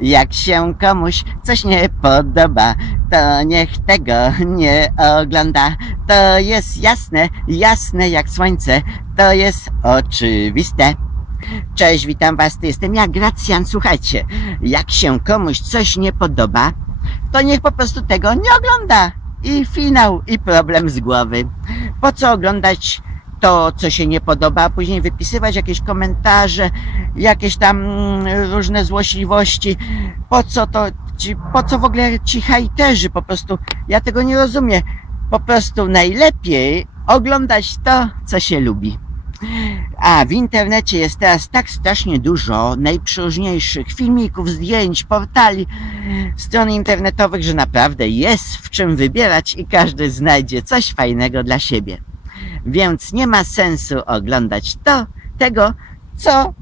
Jak się komuś coś nie podoba, to niech tego nie ogląda. To jest jasne, jasne jak słońce, to jest oczywiste. Cześć, witam was, to jestem ja, Gracjan. Słuchajcie, jak się komuś coś nie podoba, to niech po prostu tego nie ogląda. I finał, i problem z głowy. Po co oglądać to, co się nie podoba, a później wypisywać jakieś komentarze, jakieś tam mm, różne złośliwości. Po co to, po co w ogóle ci hejterzy po prostu? Ja tego nie rozumiem. Po prostu najlepiej oglądać to, co się lubi. A w internecie jest teraz tak strasznie dużo najprzeróżniejszych filmików, zdjęć, portali, stron internetowych, że naprawdę jest w czym wybierać i każdy znajdzie coś fajnego dla siebie. Więc nie ma sensu oglądać to, tego, co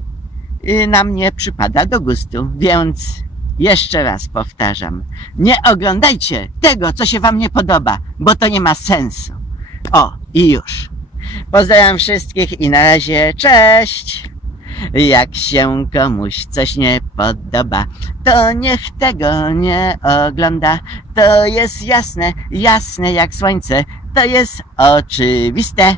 y, nam nie przypada do gustu. Więc jeszcze raz powtarzam, nie oglądajcie tego, co się wam nie podoba, bo to nie ma sensu. O, i już. Pozdrawiam wszystkich i na razie cześć! Jak się komuś coś nie podoba, to niech tego nie ogląda. To jest jasne, jasne jak słońce, to jest oczywiste.